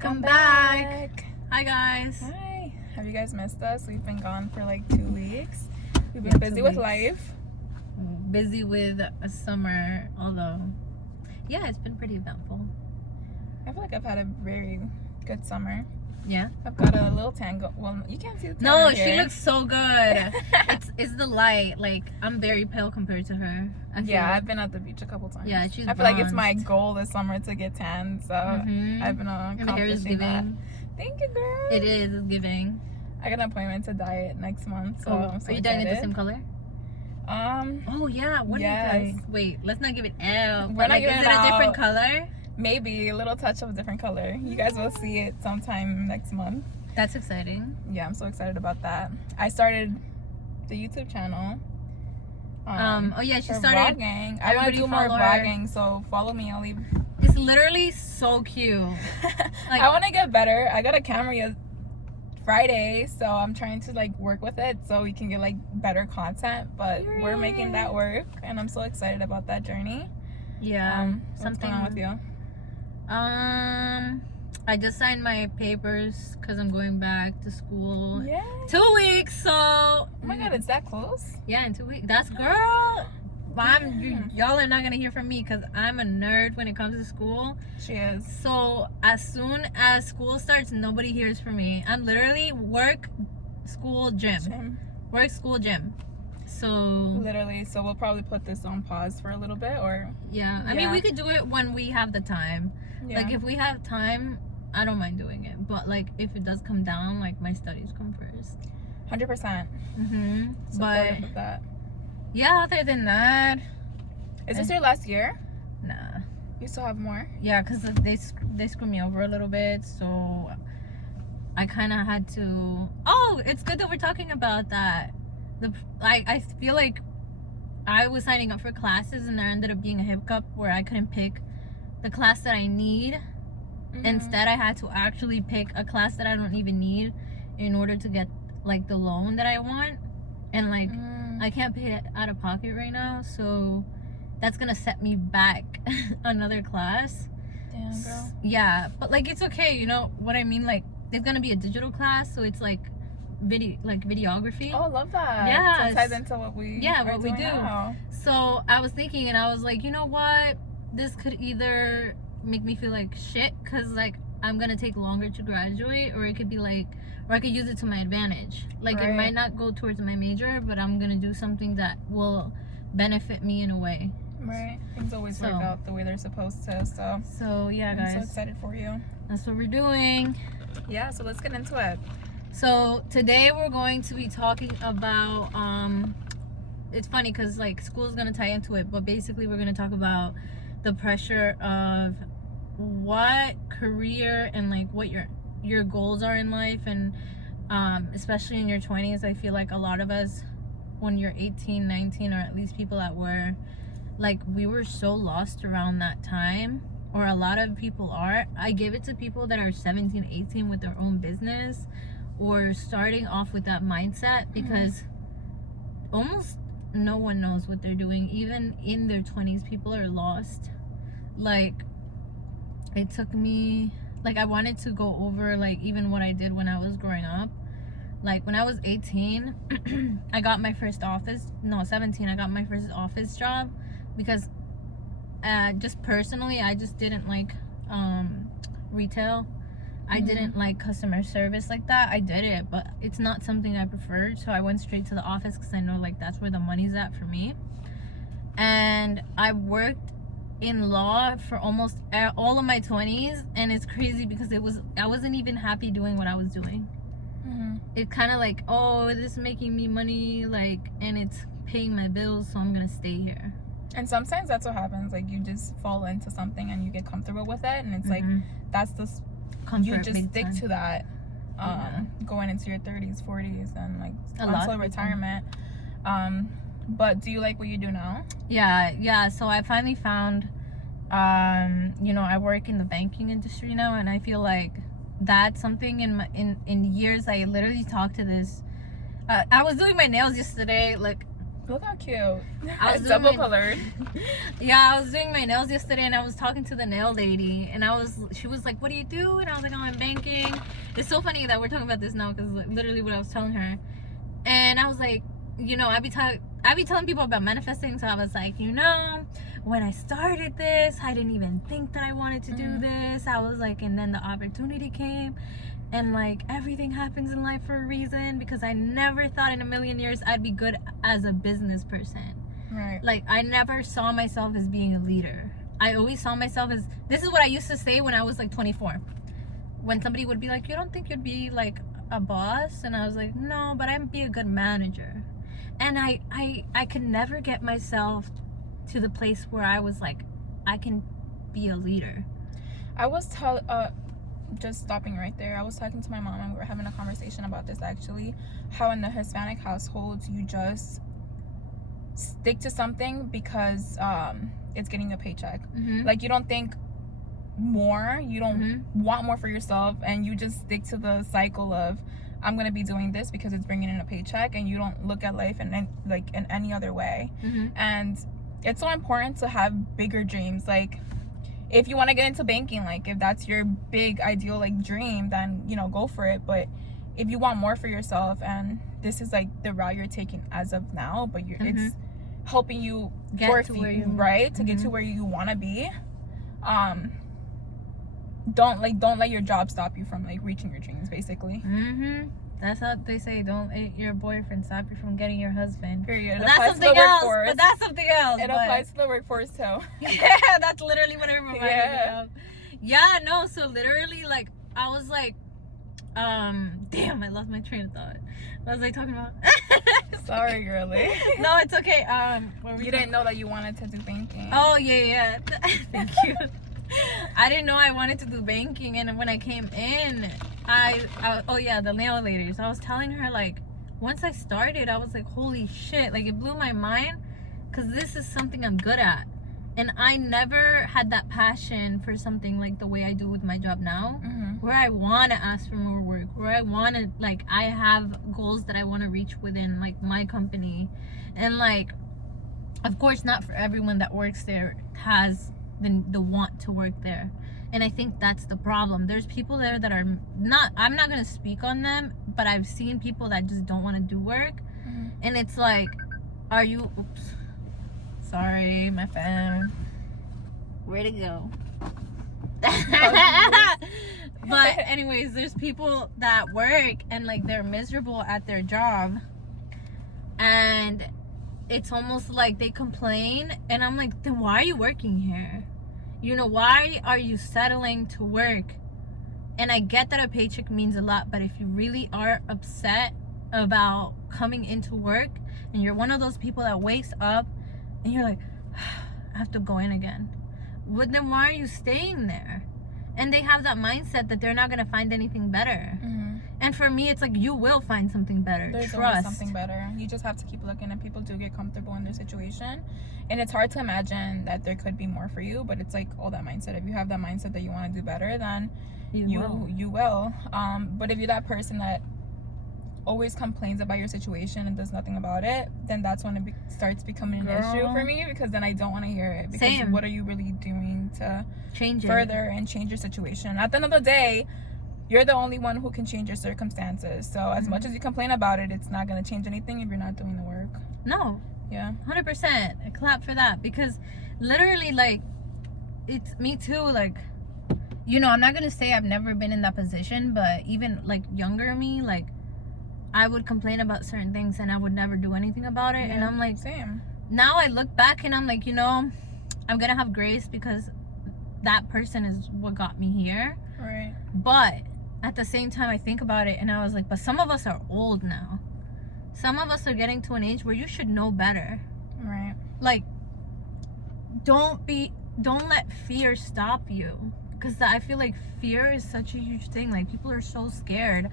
Welcome back. Hi guys. Hi. Have you guys missed us? We've been gone for like 2 weeks. We've been busy with life. Busy with a summer, although yeah, it's been pretty eventful. I feel like I've had a very good summer. Yeah. I've got a little tango. Well, you can't see the tan No, here. she looks so good. it's the light. Like, I'm very pale compared to her. Yeah, I've been at the beach a couple times. Yeah, she's I feel like it's my goal this summer to get tan, so I've been And the hair is accomplishing that. giving. Thank you, girl. It is. It's giving. I got an appointment to dye it next month, so I'm so are you dyeing it the excited. same color? Oh yeah. What yes. are you guys? Wait, let's not give it out. We're not like, giving is it it a different out. color? Maybe a little touch of a different color. You guys will see it sometime next month. That's exciting. Yeah, I'm so excited about that. I started the YouTube channel. Oh yeah, she started vlogging. I want to do more vlogging, so follow me. I'll leave. It's literally so cute. Like, I want to get better. I got a camera Friday, so I'm trying to like work with it so we can get like better content. But we're making that work, and I'm so excited about that journey. Yeah. What's going on with you? I just signed my papers because I'm going back to school. Yeah. 2 weeks, so. Oh my God, it's that close? Yeah, in 2 weeks. That's girl. Y'all are not gonna hear from me because I'm a nerd when it comes to school. She is. So as soon as school starts, nobody hears from me. I'm literally work, school, gym. Work, school, gym. So literally, so we'll probably put this on pause for a little bit, or yeah. I mean, we could do it when we have the time. Yeah. Like if we have time, I don't mind doing it. But like if it does come down, like my studies come first. 100%. But with that. yeah, other than that, is this your last year? Nah. You still have more? Yeah, because they screwed me over a little bit, so I kind of had to. Oh, it's good that we're talking about that. I feel like I was signing up for classes and there ended up being a hiccup where I couldn't pick the class that I need. Instead, I had to actually pick a class that I don't even need in order to get like the loan that I want, and like I can't pay it out of pocket right now, so that's gonna set me back another class. Damn, girl. Yeah, but like it's okay, you know what I mean? Like it's gonna be a digital class, so it's like videography. Oh, I love that. Yeah, so it ties into what we do now. So I was thinking, and I was like, you know what, this could either make me feel like shit because like I'm gonna take longer to graduate, or it could be like, or I could use it to my advantage. Like it might not go towards my major, but I'm gonna do something that will benefit me in a way. Right, things always work out the way they're supposed to. So yeah, guys, I'm so excited for you. That's what we're doing. Yeah, so let's get into it. So today we're going to be talking about it's funny because like school's gonna tie into it, but basically we're gonna talk about the pressure of what career and like what your goals are in life, and especially in your 20s. I feel like a lot of us, when you're 18, 19, or at least people that were like, we were so lost around that time, or a lot of people are. I give it to people that are 17, 18 with their own business or starting off with that mindset, because almost no one knows what they're doing. Even in their 20s, people are lost. Like it took me, like I wanted to go over like even what I did when I was growing up. Like when I was 18, I got my first 17, I got my first office job because just personally I just didn't like retail. I didn't like customer service like that. I did it, but it's not something I preferred, so I went straight to the office because I know like that's where the money's at for me. And I worked in law for almost all of my 20s, and it's crazy because I wasn't even happy doing what I was doing. It kind of like, oh, this is making me money, like, and it's paying my bills, so I'm gonna stay here. And sometimes that's what happens, like you just fall into something and you get comfortable with it, and it's like that's the comfort, you just stick to that going into your 30s, 40s, and like until retirement. But do you like what you do now? Yeah, so I finally found you know, I work in the banking industry now, and I feel like that's something in years I literally talked to this I was doing my nails yesterday, like Look how cute. I was double colored. Yeah, I was doing my nails yesterday, and I was talking to the nail lady, and she was like, "What do you do?" And I was like, "Oh, I'm banking." It's so funny that we're talking about this now, because like, literally what I was telling her, and I was like, I be telling people about manifesting, so I was like, when I started this, I didn't even think that I wanted to do this. I was like, and then the opportunity came. And like everything happens in life for a reason, because I never thought in a million years I'd be good as a business person. Right. Like I never saw myself as being a leader. I always saw myself as, this is what I used to say when I was like 24. When somebody would be like, "You don't think you'd be like a boss?" And I was like, "No, but I'd be a good manager." And I could never get myself to the place where I was like, I can be a leader. I was just stopping right there, I was talking to my mom, and we were having a conversation about this actually, how in the Hispanic households you just stick to something because it's getting a paycheck. Like you don't think more, you don't want more for yourself, and you just stick to the cycle of, I'm gonna be doing this because it's bringing in a paycheck, and you don't look at life in any other way. And it's so important to have bigger dreams. Like if you want to get into banking, like if that's your big ideal like dream, then go for it. But if you want more for yourself, and this is like the route you're taking as of now, but it's helping you get to where you right to get to where you want to be, don't let your job stop you from like reaching your dreams, basically. That's how they say, don't let your boyfriend stop you from getting your husband. Period. But that's something else. But that's something else. It applies to the workforce too. Yeah, that's literally what it reminded me of. Yeah, no, so literally, like, I was like, damn, I lost my train of thought. What was I talking about? Sorry, girly. No, it's okay. You didn't know that you wanted to do banking. Oh, yeah. Thank you. I didn't know I wanted to do banking, and when I came in, the nail lady. So I was telling her, like, once I started, I was like, holy shit, like it blew my mind, because this is something I'm good at, and I never had that passion for something like the way I do with my job now, where I want to ask for more work, where I want to, like, I have goals that I want to reach within like my company, and like, of course, not for everyone that works there has the want to work there. And I think that's the problem. There's people there that are not, I'm not going to speak on them, but I've seen people that just don't want to do work. And it's like, oops, sorry, my phone, where'd it go? But anyways, there's people that work and like they're miserable at their job, and it's almost like they complain, and I'm like, then why are you working here? Why are you settling to work? And I get that a paycheck means a lot, but if you really are upset about coming into work, and you're one of those people that wakes up and you're like, I have to go in again, well, then why are you staying there? And they have that mindset that they're not going to find anything better. And for me, it's like, you will find something better. There's always something better. You just have to keep looking, and people do get comfortable in their situation. And it's hard to imagine that there could be more for you, but it's like all that mindset. If you have that mindset that you want to do better, then you will. But if you're that person that always complains about your situation and does nothing about it, then that's when it starts becoming an issue for me, because then I don't want to hear it. Because what are you really doing to change it further and change your situation? At the end of the day, you're the only one who can change your circumstances. So as much as you complain about it, it's not going to change anything if you're not doing the work. No. Yeah. 100%. I clap for that, because literally, like, it's me too. Like, I'm not going to say I've never been in that position, but even like younger me, like, I would complain about certain things and I would never do anything about it. Yeah, and I'm like, same. Now I look back and I'm like, I'm going to have grace, because that person is what got me here. Right. But at the same time, I think about it and I was like, but some of us are old now. Some of us are getting to an age where you should know better. Right. Like, don't let fear stop you. Because I feel like fear is such a huge thing. Like, people are so scared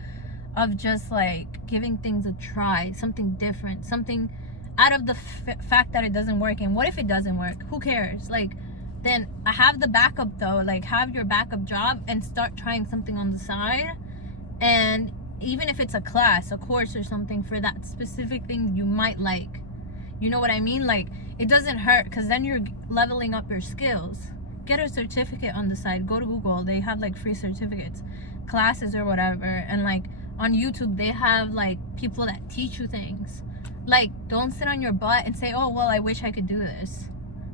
of just like giving things a try, something different, something out of the fact that it doesn't work. And what if it doesn't work? Who cares? Like, then I have the backup though. Like, have your backup job and start trying something on the side. And even if it's a class, a course or something for that specific thing you might like, You know what I mean? Like, it doesn't hurt, because then you're leveling up your skills. Get a certificate on the side. Go to Google. They have like free certificates, classes or whatever. And like on YouTube, they have like people that teach you things. Like, don't sit on your butt and say, oh, well, I wish I could do this,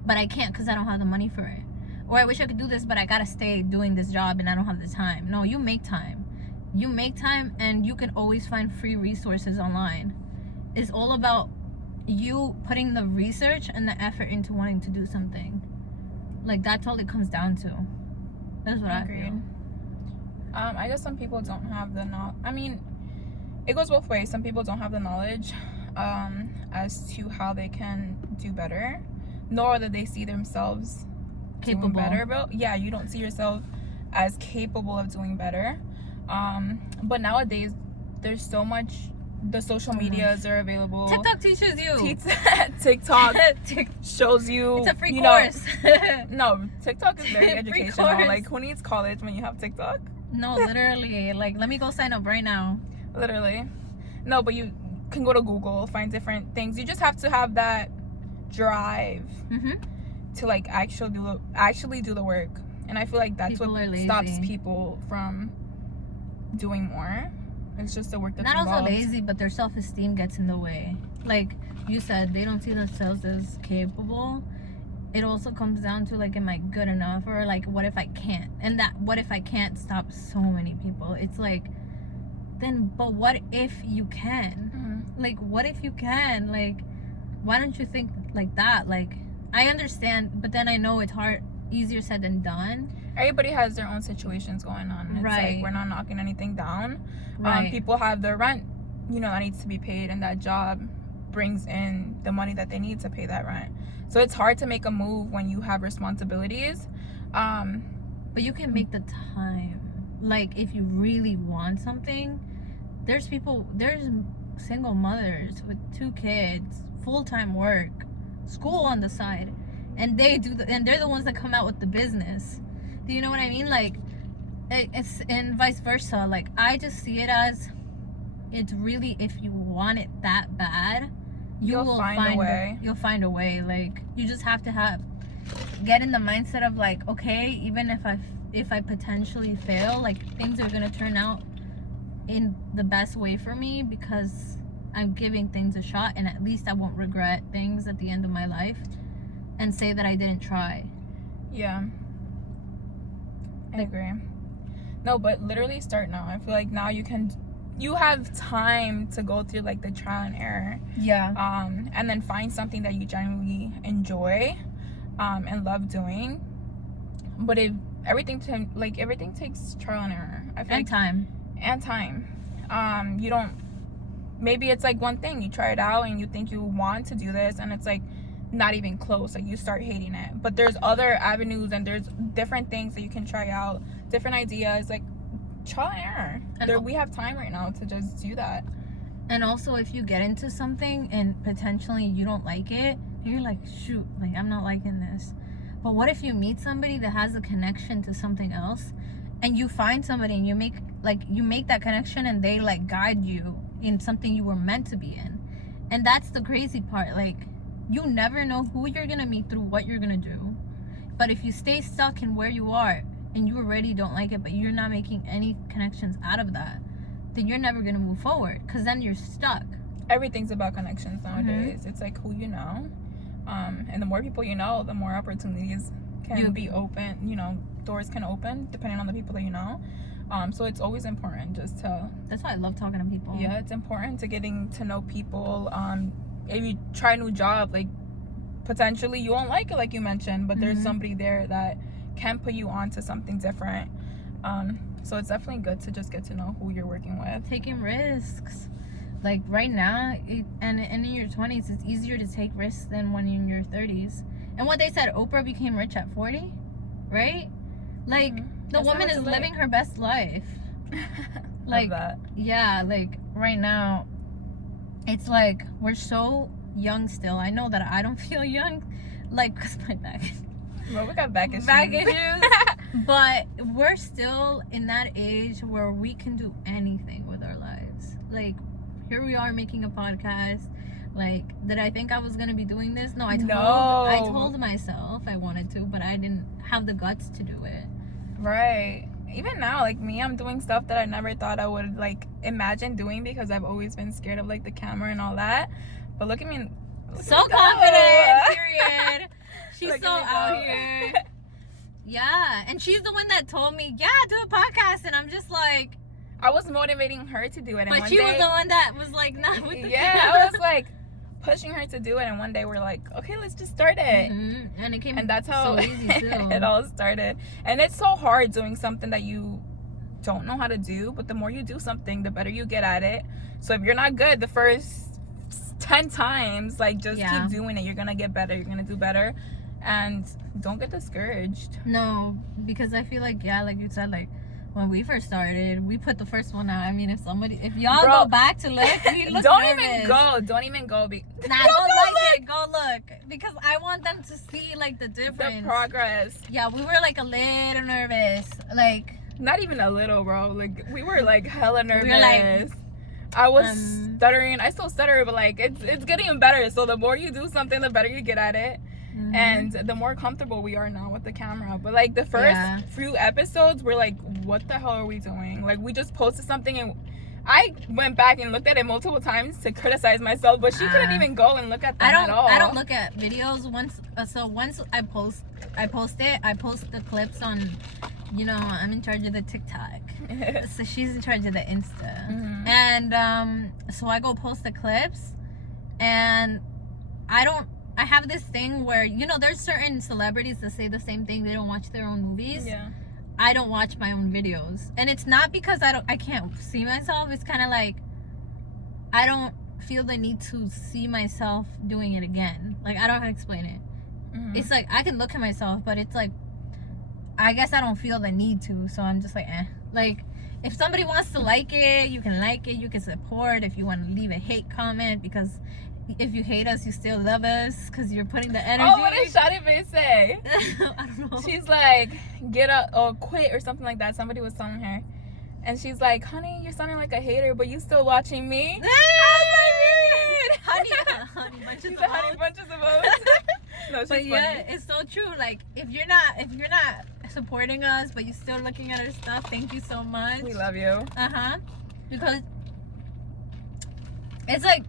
but I can't because I don't have the money for it. Or I wish I could do this, but I gotta stay doing this job and I don't have the time. No, you make time. You make time, and you can always find free resources online. It's all about you putting the research and the effort into wanting to do something. Like, that's all it comes down to. That's what I feel. I guess some people don't have the knowledge. I mean, it goes both ways. Some people don't have the knowledge as to how they can do better, nor that they see themselves capable. Doing better. But yeah, you don't see yourself as capable of doing better. But nowadays, there's so much. The social medias are available. TikTok teaches you. TikTok shows you. It's a free course. No, TikTok is very educational. Like, who needs college when you have TikTok? No, literally. Like, let me go sign up right now. Literally. No, but you can go to Google, find different things. You just have to have that drive to like actually do the work. And I feel like that's what stops people from doing more. It's just the work that's involved. Not also lazy, but their self-esteem gets in the way. Like you said, they don't see themselves as capable. It also comes down to, like, am I good enough? Or, like, what if I can't? And that what if I can't stops so many people. It's like, then, but what if you can? Like, what if you can? Like, why don't you think like that? Like, I understand, but then I know it's hard, easier said than done. Everybody has their own situations going on. It's right. Like, we're not knocking anything down. Right. People have their rent, that needs to be paid, and that job brings in the money that they need to pay that rent. So it's hard to make a move when you have responsibilities. But you can make the time. Like, if you really want something, there's single mothers with 2 kids, full-time work, school on the side, and they're the ones that come out with the business. Do you know what I mean? Like, it's and vice versa. Like, I just see it as, it's really, if you want it that bad, you'll find a way. You'll find a way. Like, you just have to get in the mindset of, like, okay, even if I potentially fail, like, things are gonna turn out in the best way for me because I'm giving things a shot, and at least I won't regret things at the end of my life and say that I didn't try. Yeah, I agree. No, but literally start now. I feel like now you have time to go through, like, the trial and error. Yeah. And then find something that you genuinely enjoy and love doing. But if everything takes trial and error. I feel and time. You don't, maybe it's like one thing, you try it out and you think you want to do this, and it's like not even close. Like, you start hating it. But there's other avenues, and there's different things that you can try out, different ideas. Like, trial and error. We have time right now to just do that. And also, if you get into something and potentially you don't like it, you're like, shoot, like, I'm not liking this. But what if you meet somebody that has a connection to something else, and you find somebody and you make that connection, and they, like, guide you in something you were meant to be in. And that's the crazy part. Like, you never know who you're gonna meet through what you're gonna do. But if you stay stuck in where you are and you already don't like it, but you're not making any connections out of that, then you're never gonna move forward, because then you're stuck. Everything's about connections nowadays. It's like who you know, and the more people you know, the more opportunities can be open. Doors can open depending on the people that you know. So it's always important just to. That's why I love talking to people. Yeah, it's important to getting to know people. If you try a new job, like, potentially you won't like it, like you mentioned, but there's somebody there that can put you on to something different. So it's definitely good to just get to know who you're working with. Taking risks. Like, right now, and in your 20s, it's easier to take risks than when you're in your 30s. And what they said, Oprah became rich at 40, right? Like, the woman is living her best life. Like, that. Yeah, like, right now, it's like, we're so young still. I know that I don't feel young, like, because my back. Well, we got back issues. But we're still in that age where we can do anything with our lives. Like, here we are making a podcast. Like, did I think I was gonna be doing this? No, I told myself I wanted to, but I didn't have the guts to do it. Right. Even now, like me, I'm doing stuff that I never thought I would like imagine doing because I've always been scared of like the camera and all that. But look at me. So confident, period. She's so out here. Yeah, and she's the one that told me, yeah, do a podcast, and I'm just like, I was motivating her to do it, and but she was the one that was like, not with the camera. I was like pushing her to do it, and one day we're like, okay, let's just start it. And it came, and that's how so easy too. It all started. And it's so hard doing something that you don't know how to do, but the more you do something, the better you get at it. So if you're not good the first 10 times, like just keep doing it. You're gonna get better, you're gonna do better, and don't get discouraged. No, because I feel like, yeah, like you said, like when we first started, we put the first one out. I mean, if y'all go back to look, we look don't nervous. even go go nah, go look, because I want them to see like the difference, the progress. Yeah, we were like a little nervous, like not even a little, bro. Like we were like hella nervous. We were like, I was stuttering. I still stutter, but like it's getting better. So the more you do something, the better you get at it. And the more comfortable we are now with the camera. But like the first few episodes, we're like, what the hell are we doing? Like we just posted something, and I went back and looked at it multiple times to criticize myself, but she couldn't even go and look at them at all. I don't look at videos once. So once I post the clips on, you know, I'm in charge of the TikTok. So she's in charge of the Insta. And so I go post the clips, and I have this thing where, you know, there's certain celebrities that say the same thing. They don't watch their own movies. Yeah. I don't watch my own videos. And it's not because I can't see myself. It's kind of like I don't feel the need to see myself doing it again. Like, I don't know how to explain it. It's like I can look at myself, but it's like I guess I don't feel the need to. So I'm just like, Like, if somebody wants to like it, you can like it. You can support. If you want to leave a hate comment, because if you hate us, you still love us because you're putting the energy. Oh, what did Shadi Bay say? I don't know. She's like, get up or quit or something like that. Somebody was telling her. And she's like, honey, you're sounding like a hater, but you still watching me? Honey bunches of oats. No, she's but funny. Yeah, it's so true. Like, if you're not supporting us, but you're still looking at our stuff, thank you so much. We love you. Because it's like,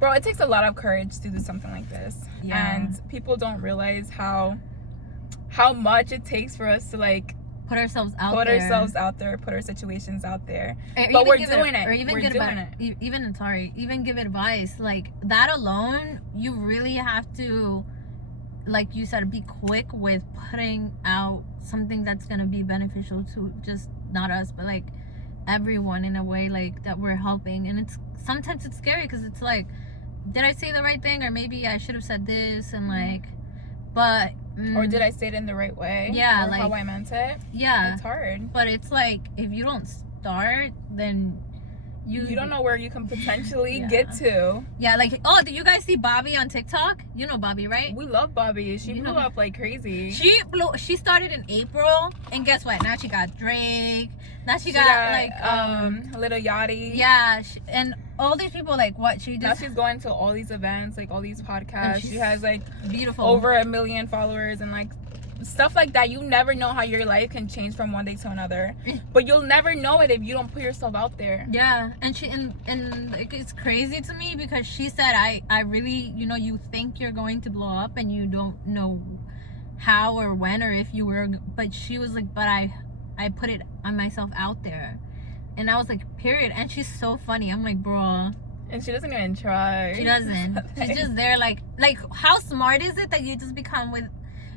bro, it takes a lot of courage to do something like this. Yeah. And people don't realize how much it takes for us to like put ourselves out there, put our situations out there. But we're doing it. Or even even give advice. Like, that alone, you really have to, like you said, be quick with putting out something that's gonna be beneficial to just not us, but like everyone, in a way like that we're helping. And sometimes it's scary because it's like, did I say the right thing, or maybe I should have said this, and like, but or did I say it in the right way? Yeah, or like how I meant it. Yeah, it's hard. But it's like, if you don't start, then you don't know where you can potentially get to. Yeah, like, oh, did you guys see Bobby on TikTok? You know Bobby, right? We love Bobby. She blew up like crazy. She started in April, and guess what? Now she got Drake. Now she got like Little Yachty. Yeah, and all these people, like, what she just, now she's going to all these events, like all these podcasts. She has like beautiful over 1 million followers and like stuff like that. You never know how your life can change from one day to another, but you'll never know it if you don't put yourself out there. Yeah, and she and like, it's crazy to me because she said, I really, you know, you think you're going to blow up and you don't know how or when or if you were, but she was like, but I put it on myself out there. And I was like, period. And she's so funny. I'm like, bro. And she doesn't even try. She doesn't. She's just there, like how smart is it that you just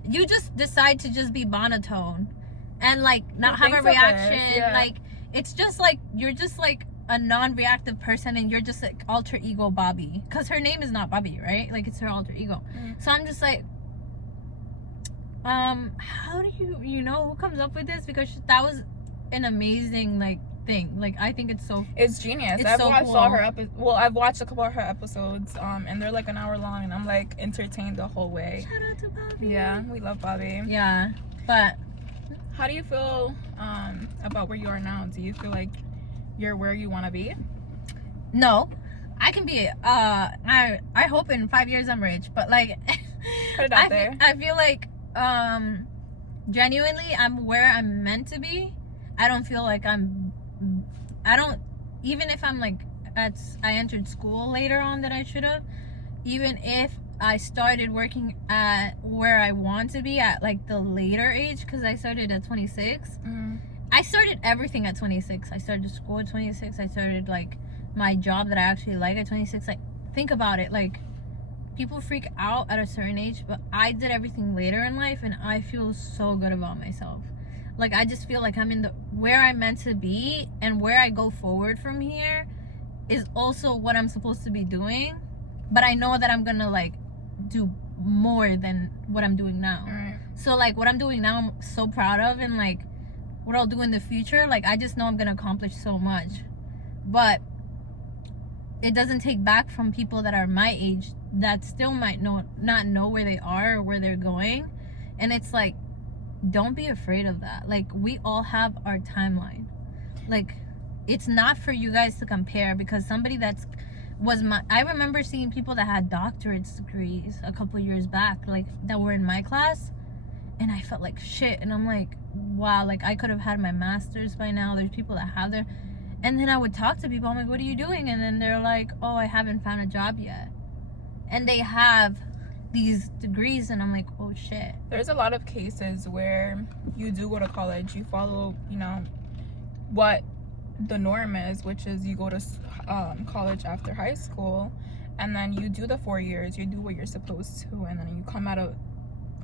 you just decide to just be monotone and like not have a reaction. Yeah. Like, it's just like, you're just like a non-reactive person, and you're just like alter ego Bobby, because her name is not Bobby, right? Like, it's her alter ego. So I'm just like, how do you know who comes up with this? Because that was an amazing like thing. Like, I think it's genius. I've watched cool. all her I've watched a couple of her episodes, and they're like an hour long, and I'm like entertained the whole way. Shout out to Bobby. Yeah, we love Bobby. Yeah, but how do you feel about where you are now? Do you feel like you're where you want to be? No, I can be I hope in 5 years I'm rich, but like Put it out there. I feel like genuinely I'm where I'm meant to be. I don't feel like I don't, even if I'm like I entered school later on that I should have, even if I started working at where I want to be at like the later age, because I started at 26. Mm-hmm. I started everything at 26. I started school at 26. I started like my job that I actually like at 26. Like, think about it. Like, people freak out at a certain age, but I did everything later in life, and I feel so good about myself. Like, I just feel like I'm in the where I'm meant to be, and where I go forward from here is also what I'm supposed to be doing. But I know that I'm gonna like do more than what I'm doing now. Right. So like what I'm doing now, I'm so proud of, and like what I'll do in the future, like I just know I'm gonna accomplish so much. But it doesn't take back from people that are my age that still might not know where they are or where they're going. And it's like, don't be afraid of that. Like, we all have our timeline. Like, it's not for you guys to compare, because somebody I remember seeing people that had doctorate degrees a couple years back, like that were in my class, and I felt like shit. And I'm like, wow, like I could have had my master's by now. There's people that have their, and then I would talk to people, I'm like, what are you doing? And then they're like, oh, I haven't found a job yet. And they have these degrees, and I'm like, oh shit. There's a lot of cases where you do go to college, you follow, what the norm is, which is you go to college after high school, and then you do the 4 years, you do what you're supposed to, and then you come out of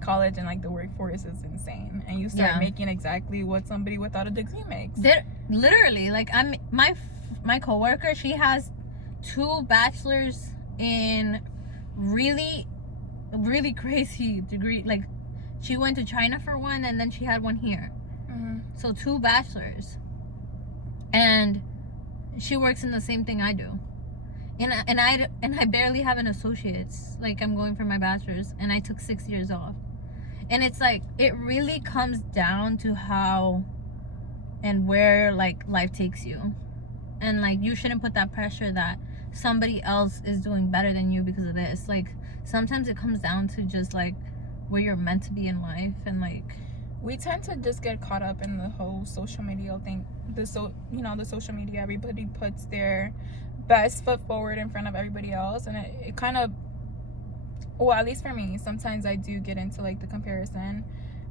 college and like the workforce is insane, and you start making exactly what somebody without a degree makes. Literally, like my coworker, she has 2 bachelors in really crazy degree. Like, she went to China for one, and then she had one here. Mm-hmm. So 2 bachelors, and she works in the same thing I do. And I barely have an associate's. Like, I'm going for my bachelor's, and I took 6 years off. And it's like, it really comes down to how and where like life takes you. And like, you shouldn't put that pressure that somebody else is doing better than you because of this. Like, sometimes it comes down to just like where you're meant to be in life. And like, we tend to just get caught up in the whole social media thing. The social media, everybody puts their best foot forward in front of everybody else, and it kind of, well, at least for me, sometimes I do get into like the comparison.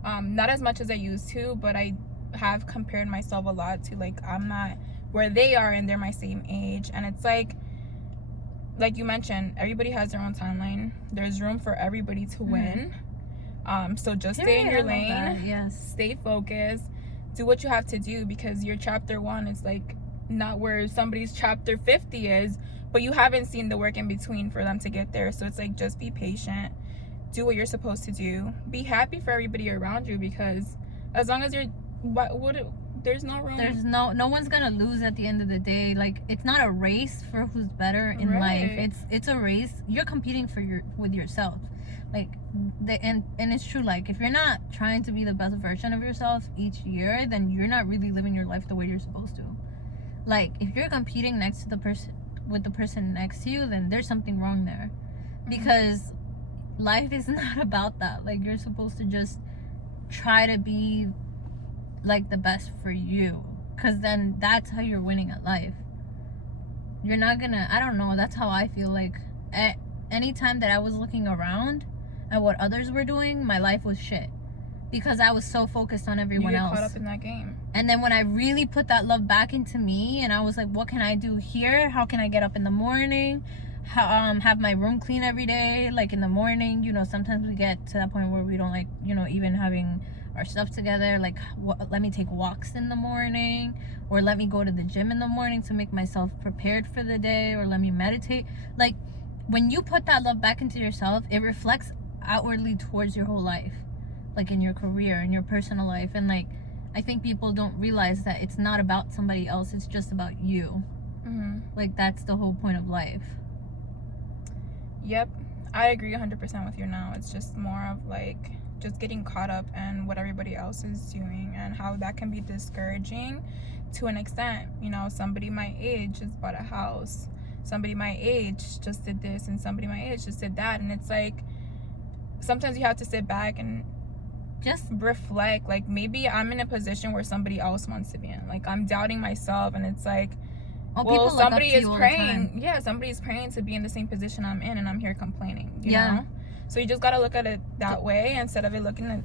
Not as much as I used to, but I have compared myself a lot to, like, I'm not where they are and they're my same age. And it's like you mentioned, everybody has their own timeline. There's room for everybody to win. So just stay in your lane. Yes. Stay focused. Do what you have to do, because your chapter 1 is like not where somebody's chapter 50 is, but you haven't seen the work in between for them to get there. So it's like, just be patient, do what you're supposed to do, be happy for everybody around you, because as long as there's no room. There's no one's gonna lose at the end of the day. Like, it's not a race for who's better in life. It's a race. You're competing with yourself. Like, and it's true. Like, if you're not trying to be the best version of yourself each year, then you're not really living your life the way you're supposed to. Like, if you're competing with the person next to you, then there's something wrong there. Because life is not about that. Like, you're supposed to just try to be like the best for you, because then that's how you're winning at life. You're not gonna, I don't know, that's how I feel. Like, at any time that I was looking around at what others were doing, my life was shit, because I was so focused on everyone else. Caught up in that game. And then when I really put that love back into me, and I was like, what can I do here? How can I get up in the morning? Have my room clean every day, like in the morning. Sometimes we get to that point where we don't like, even having our stuff together. Like, let me take walks in the morning, or let me go to the gym in the morning to make myself prepared for the day, or let me meditate. Like, when you put that love back into yourself, it reflects outwardly towards your whole life, like in your career, in your personal life. And like, I think people don't realize that it's not about somebody else, it's just about you. Like, that's the whole point of life. Yep, I agree 100% with you now. It's just more of like just getting caught up in what everybody else is doing, and how that can be discouraging to an extent. Somebody my age just bought a house. somebody my age just did this and somebody my age just did that. And it's like, sometimes you have to sit back and just reflect, like, maybe I'm in a position where somebody else wants to be in. Like, I'm doubting myself, and it's like, well, somebody is praying. Yeah, somebody's praying to be in the same position I'm in, and I'm here complaining, you know? So you just got to look at it that way instead of it looking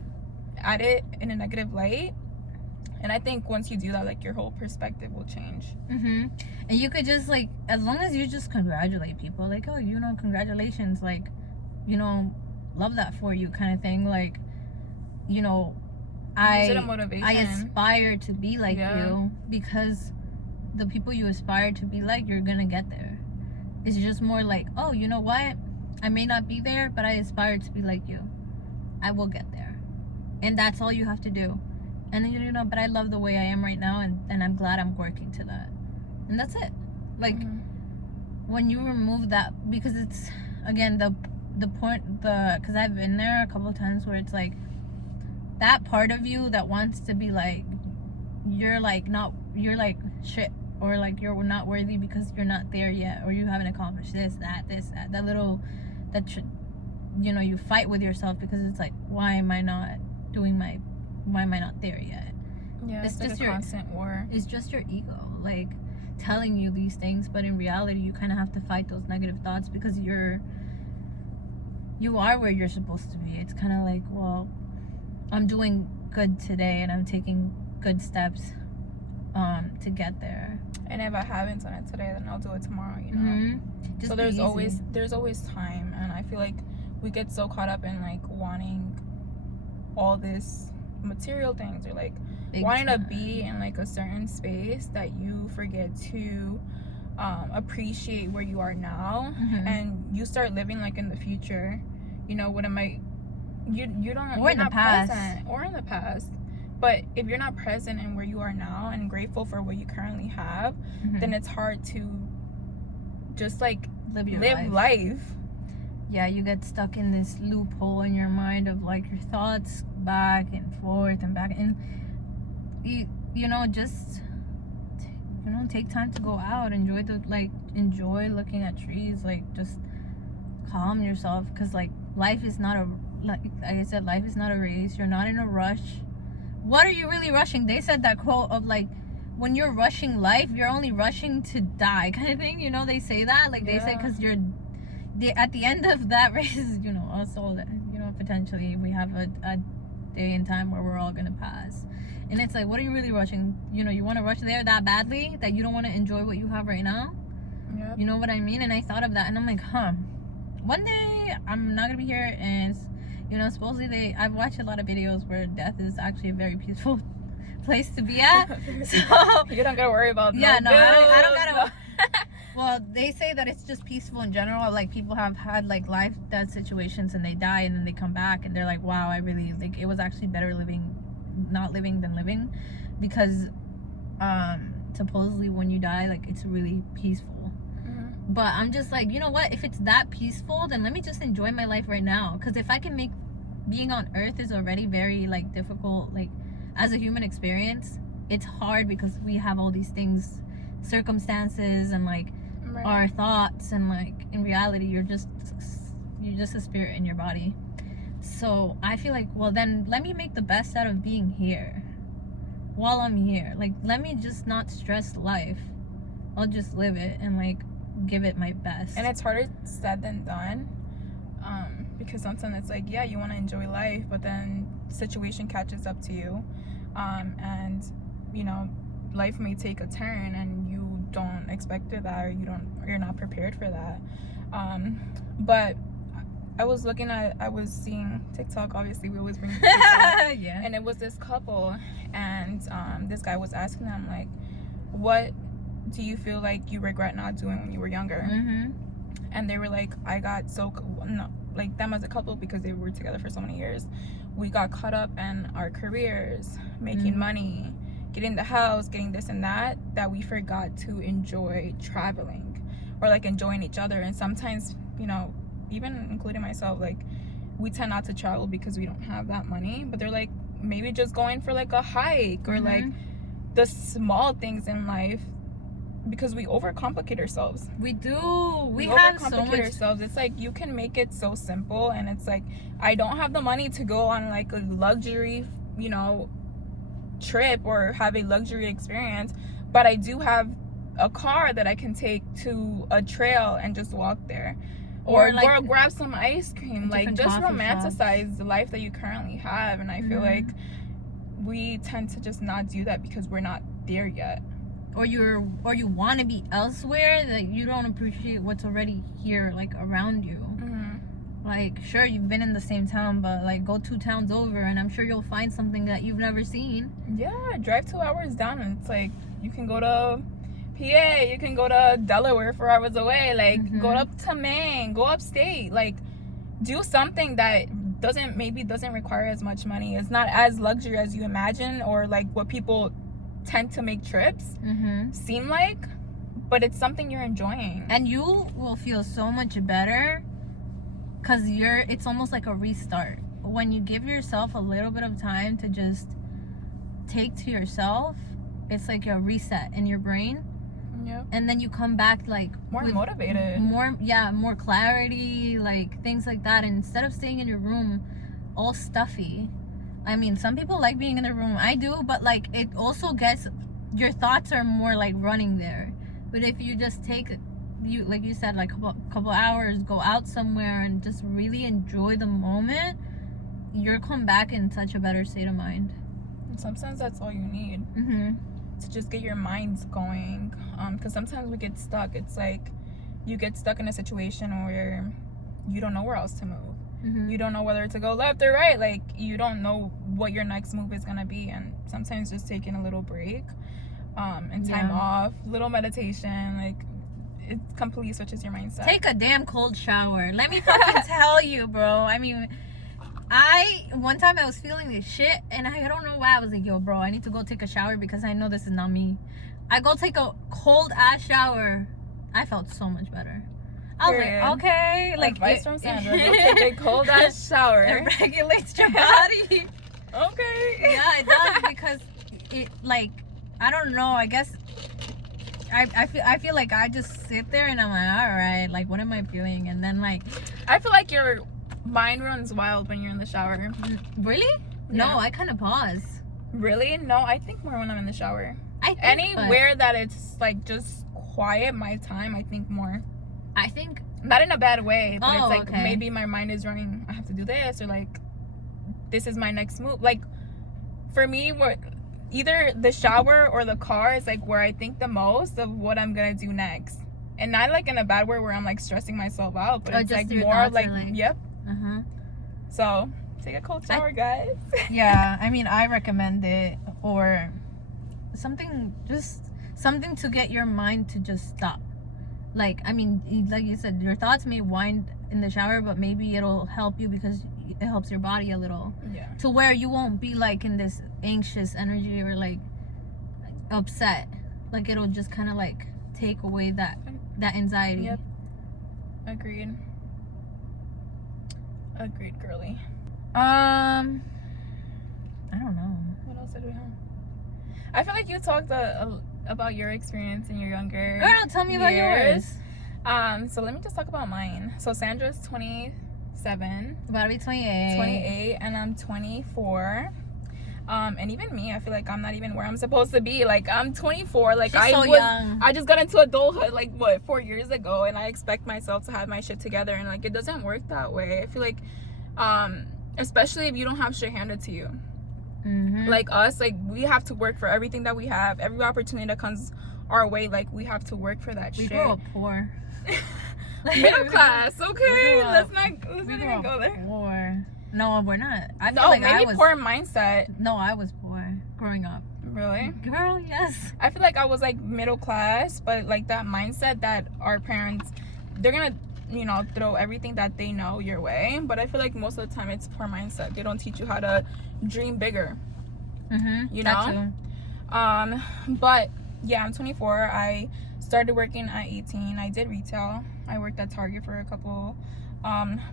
at it in a negative light. And I think once you do that, like, your whole perspective will change. And you could just, like, as long as you just congratulate people, like, oh, you know, congratulations, like, you know, love that for you kind of thing. Like, you know, I aspire to be like you, because the people you aspire to be like, you're gonna get there. It's just more like, oh, you know what, I may not be there, but I aspire to be like you. I will get there. And that's all you have to do. And then, you know, but I love the way I am right now, and I'm glad I'm working to that. And that's it. Like, when you remove that, because it's, again, the point, because I've been there a couple of times where it's like, that part of you that wants to be like, you're like shit, or like you're not worthy because you're not there yet, or you haven't accomplished this, that little, you know, you fight with yourself because it's like, why am I not there yet? Yeah, it's just like a constant war. It's just your ego, like, telling you these things, but in reality you kind of have to fight those negative thoughts, because you are where you're supposed to be. It's kind of like, well, I'm doing good today and I'm taking good steps to get there. And if I haven't done it today, then I'll do it tomorrow, you know? So there's always time. And I feel like we get so caught up in, like, wanting all this material things, or like wanting to be in, like, a certain space, that you forget to appreciate where you are now. And you start living, like, in the future, you know, what am I, you don't, or in the past, or in the past. But if you're not present in where you are now and grateful for what you currently have, then it's hard to just, like, live life. Yeah, you get stuck in this loophole in your mind of, like, your thoughts back and forth and back, and you know, just, you know, take time to go out, enjoy looking at trees, like, just calm yourself, because, like, life is not a, like I said, life is not a race. You're not in a rush. What are you really rushing? They said that quote of, like, when you're rushing life, you're only rushing to die, kind of thing. You know, they say that, like, they say, because at the end of that race, you know, also, you know, potentially we have a day and time where we're all gonna pass. And it's like, what are you really rushing? You know, you want to rush there that badly that you don't want to enjoy what you have right now? You know what I mean? And I thought of that, and I'm like, one day I'm not gonna be here, and, you know, supposedly I've watched a lot of videos where death is actually a very peaceful place to be at. So you don't gotta worry about I don't gotta. Well, they say that it's just peaceful in general. Like, people have had, like, death situations, and they die, and then they come back, and they're like, wow, I really, like, it was actually better not living than living, because supposedly when you die, like, it's really peaceful. But I'm just like, you know what, if it's that peaceful, then let me just enjoy my life right now. Because if I can make, being on earth is already very, like, difficult, like, as a human experience, it's hard because we have all these things, circumstances, and, like, our thoughts, and, like, in reality you're just a spirit in your body. So I feel like, well, then let me make the best out of being here while I'm here. Like, let me just not stress life. I'll just live it and, like, give it my best. And it's harder said than done, because sometimes it's like, yeah, you want to enjoy life, but then situation catches up to you, and, you know, life may take a turn and you don't expect that, or you're not prepared for that. But I was seeing TikTok, obviously we always bring TikTok. And it was this couple, and this guy was asking them, like, what do you feel like you regret not doing when you were younger? And they were like, I got like, them as a couple, because they were together for so many years, we got caught up in our careers, making money, getting the house, getting this and that we forgot to enjoy traveling, or, like, enjoying each other. And sometimes, you know, even including myself, like, we tend not to travel because we don't have that money. But they're like, maybe just going for, like, a hike, or like the small things in life because we overcomplicate ourselves. We do. We have so overcomplicate much. ourselves. It's like you can make it so simple, and it's like I don't have the money to go on like a luxury, you know, trip or have a luxury experience, but I do have a car that I can take to a trail and just walk there, or grab some ice cream. Like just romanticize shops. The life that you currently have, and I feel like we tend to just not do that because we're not there yet. Or you want to be elsewhere, that you don't appreciate what's already here, like around you. Like, sure, you've been in the same town, but like go 2 towns over and I'm sure you'll find something that you've never seen. Yeah, drive 2 hours down and it's like you can go to PA, you can go to Delaware 4 hours away, like go up to Maine, go upstate, like do something that doesn't require as much money. It's not as luxury as you imagine, or like what people tend to make trips seem like, but it's something you're enjoying, and you will feel so much better because it's almost like a restart when you give yourself a little bit of time to just take to yourself. It's like a reset in your brain. Yep. And then you come back like more motivated, more clarity, like things like that. And instead of staying in your room all stuffy, I mean, some people like being in their room. I do, but like it also gets your thoughts are more like running there. But if you just take like you said, like a couple hours, go out somewhere and just really enjoy the moment, you'll come back in such a better state of mind. And sometimes that's all you need to just get your minds going. Because sometimes we get stuck. It's like you get stuck in a situation where you don't know where else to move. You don't know whether to go left or right. Like you don't know what your next move is gonna be, and sometimes just taking a little break and time off, little meditation, like it completely switches your mindset. Take a damn cold shower. Let me fucking tell you, bro. I mean, one time I was feeling this shit, and I don't know why. I was like, yo, bro, I need to go take a shower because I know this is not me. I go take a cold ass shower. I felt so much better. I was like, okay, like advice from Sandra. Go take a cold ass shower. It regulates your body. Okay. Yeah, it does, because it, like, I don't know. I guess I feel like I just sit there and I'm like, all right, like, what am I feeling? And then like, I feel like your mind runs wild when you're in the shower. Really? Yeah. No, I kind of pause. Really? No, I think more when I'm in the shower. Anywhere that it's like just quiet, my time, I think more. I think not in a bad way, but it's like okay. Maybe my mind is running, I have to do this, or like this is my next move. Like for me, either the shower or the car is like where I think the most of what I'm gonna do next, and not like in a bad way where I'm like stressing myself out, but it's like more like yep. So take a cold shower, guys. Yeah, I mean, I recommend it, or something to get your mind to just stop. Like, I mean, like you said, your thoughts may wind in the shower, but maybe it'll help you because it helps your body a little. Yeah. To where you won't be like in this anxious energy or like upset. Like it'll just kind of like take away that anxiety. Yep. Agreed, girly. I don't know. What else did we have? I feel like you talked about your experience in your younger Girl, tell me about yours. So let me just talk about mine. So Sandra's 27. About to be 28. 28, and I'm 24. And even me, I feel like I'm not even where I'm supposed to be. Like I'm 24. Like She's so young. I just got into adulthood like 4 years ago, and I expect myself to have my shit together, and like it doesn't work that way. I feel like especially if you don't have shit handed to you. Like us, like we have to work for everything that we have. Every opportunity that comes our way, like we have to work for that shit. We grew up poor. Middle class, okay. Let's not even go there. Poor. No, we're not. I feel no, like maybe poor mindset. No, I was poor growing up. Really? Girl, yes. I feel like I was like middle class, but like that mindset that our parents, they're gonna, throw everything that they know your way. But I feel like most of the time it's poor mindset. They don't teach you how to dream bigger. That too. But yeah, I'm 24. I started working at 18. I did retail. I worked at Target for a couple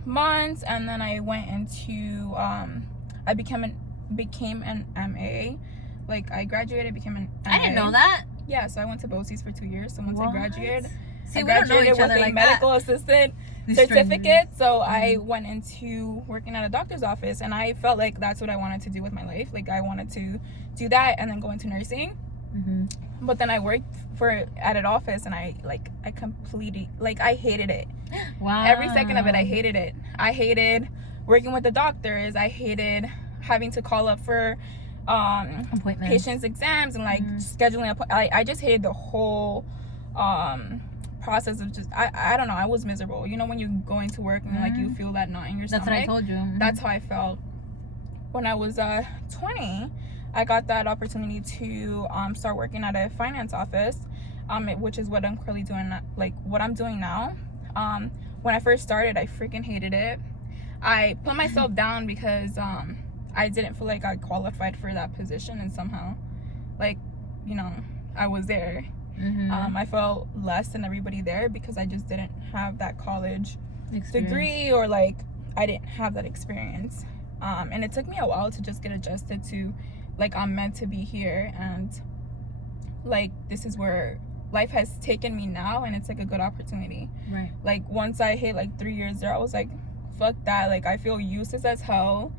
months, and then I went into I became an MA. Like I graduated, became an MA. I didn't know that. Yeah, so I went to BOCES for 2 years. So once I graduated, See, I we don't know graduated each with other a like medical that. assistant certificate. So I went into working at a doctor's office, and I felt like that's what I wanted to do with my life. Like I wanted to do that and then go into nursing. But then I worked at an office, and I completely, like, I hated it. Wow. Every second of it, I hated it. I hated working with the doctors. I hated having to call up for patients' exams and like scheduling. I just hated the whole process of just I don't know. I was miserable. You know when you go into work and like you feel that knot in your stomach. That's what I told you. That's how I felt when I was 20. I got that opportunity to start working at a finance office, which is what I'm currently doing, like what I'm doing now. When I first started, I freaking hated it. I put myself down because I didn't feel like I qualified for that position, and somehow, like, you know, I was there. I felt less than everybody there because I just didn't have that college degree, or like I didn't have that experience. And it took me a while to just get adjusted to, like, I'm meant to be here, and like this is where life has taken me now, and it's like a good opportunity. Right. Like once I hit like 3 years there, I was like, fuck that. Like I feel useless as hell.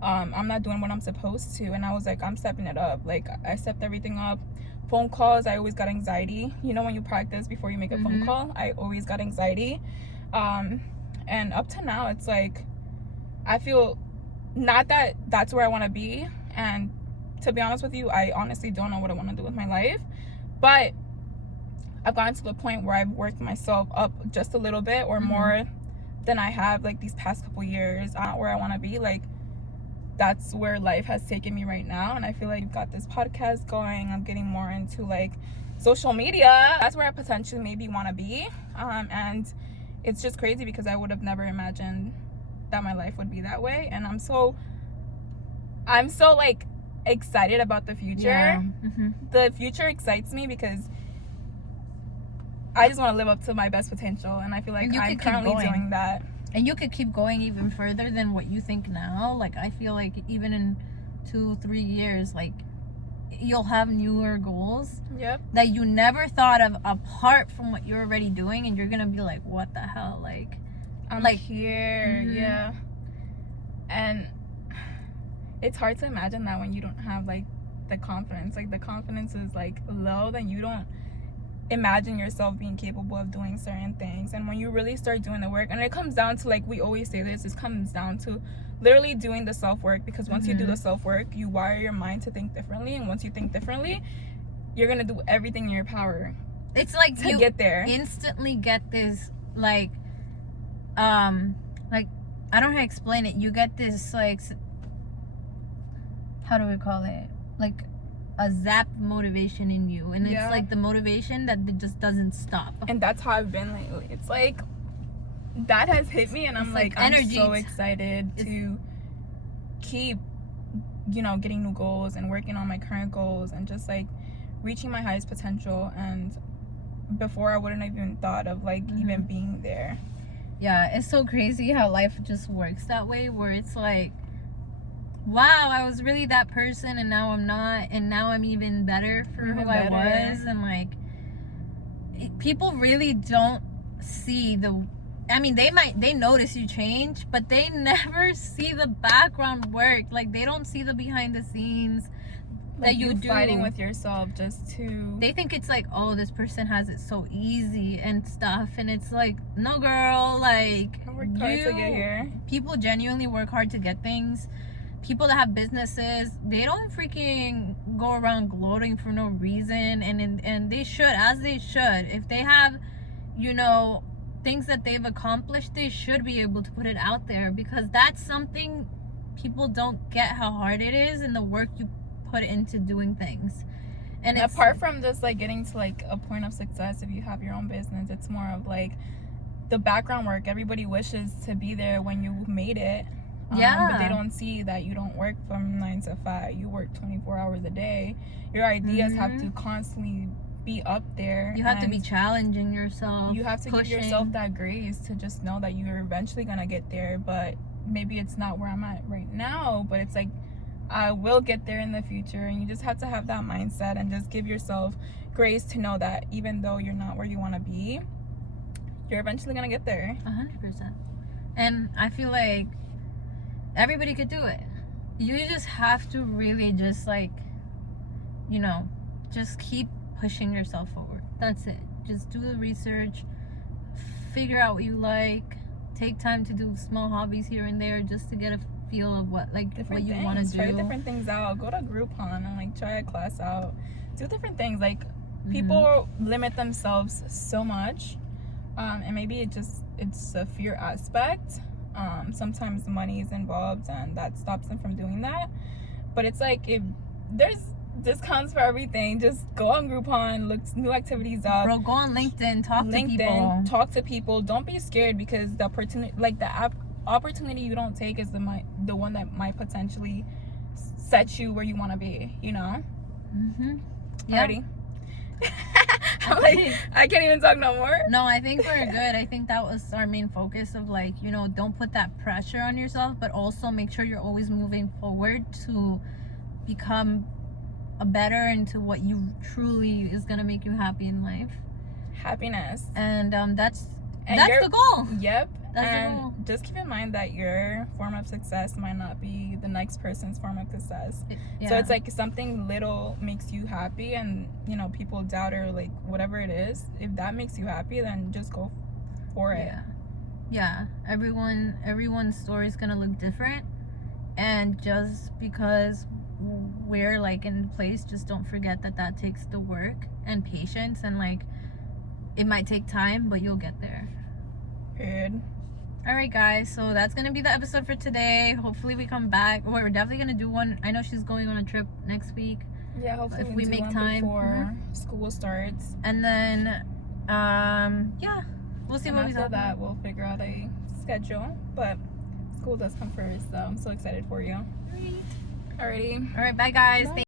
I'm not doing what I'm supposed to, and I was like, I'm stepping it up. Like I stepped everything up. Phone calls, I always got anxiety. You know when you practice before you make a phone call, I always got anxiety. And up to now, it's like I feel not that that's where I want to be, and to be honest with you, I honestly don't know what I want to do with my life, but I've gotten to the point where I've worked myself up just a little bit or more than I have like these past couple years. Not where I want to be. Like that's where life has taken me right now, and I feel like I've got this podcast going. I'm getting more into like social media. That's where I potentially maybe want to be, and it's just crazy because I would have never imagined that my life would be that way. And I'm so like excited about the future. The future excites me because I just want to live up to my best potential, and I feel like I'm currently doing that. And you could keep going even further than what you think now. Like I feel like even in 2-3 years, like you'll have newer goals that you never thought of apart from what you're already doing, and you're gonna be like, what the hell? Like I'm like here. And it's hard to imagine that when you don't have like the confidence. Like the confidence is like low, then you don't imagine yourself being capable of doing certain things. And when you really start doing the work, and it comes down to, like we always say this, it comes down to literally doing the self-work, because once you do the self-work, you wire your mind to think differently, and once you think differently, you're gonna do everything in your power. It's like to get there. Instantly get this like I don't know how to explain it. You get this like, how do we call it, like a zap motivation in you, and it's like the motivation that just doesn't stop. And that's how I've been lately. It's like that has hit me, and I'm like I'm so excited to keep, you know, getting new goals and working on my current goals and just like reaching my highest potential. And before I wouldn't have even thought of like even being there. Yeah, it's so crazy how life just works that way, where it's like, wow, I was really that person, and now I'm not, and now I'm even better for who I was. And like people really don't see I mean, they notice you change, but they never see the background work. Like they don't see the behind the scenes that you do. Fighting with yourself just to. They think it's like, oh, this person has it so easy and stuff, and it's like, no, girl. Like I worked hard to get here. People genuinely work hard to get things. People that have businesses, they don't freaking go around gloating for no reason, and they should, as they should. If they have, you know, things that they've accomplished, they should be able to put it out there, because that's something people don't get, how hard it is and the work you put into doing things. And apart from just like getting to like a point of success, if you have your own business, it's more of like the background work. Everybody wishes to be there when you made it. But they don't see that you don't work from 9 to 5. You work 24 hours a day. Your ideas have to constantly be up there. You have to be challenging yourself. You have to give yourself that grace to just know that you're eventually gonna get there. But maybe it's not where I'm at right now, but it's like I will get there in the future, and you just have to have that mindset and just give yourself grace to know that even though you're not where you want to be, you're eventually gonna get there. 100%. And I feel like everybody could do it. You just have to really just like, you know, just keep pushing yourself forward. That's it. Just do the research, figure out what you like, take time to do small hobbies here and there just to get a feel of what like Different what you things. want to do. Try different things out. Go to Groupon and like try a class out. Do different things. Like people limit themselves so much, and maybe it's a fear aspect. Sometimes money is involved and that stops them from doing that. But it's like if there's discounts for everything, just go on Groupon, look new activities up. Bro, go on LinkedIn, talk to people. Don't be scared, because the opportunity, like the opportunity you don't take is the one that might potentially set you where you want to be, you know? Yeah. Alrighty. I'm like, I can't even talk no more. No, I think we're good. I think that was our main focus of like, you know, don't put that pressure on yourself, but also make sure you're always moving forward to become a better into what you truly is gonna make you happy in life. Happiness. And that's the goal. Yep. That's and the goal. Just keep in mind that your form of success might not be the next person's form of success. Yeah. So it's like something little makes you happy, and you know, people doubt, or like whatever it is, if that makes you happy, then just go for it. Yeah. Everyone's story is gonna look different, and just because we're like in place, just don't forget that takes the work and patience, and like it might take time, but you'll get there. Period. All right, guys, so that's gonna be the episode for today. Hopefully we come back. We're definitely gonna do one. I know she's going on a trip next week. Yeah, hopefully if we do make one time before school starts. And then yeah, we'll see And what we after talk that about. we'll figure out a schedule, but school does come first, so I'm so excited for you. Alrighty. All right, bye guys. Bye.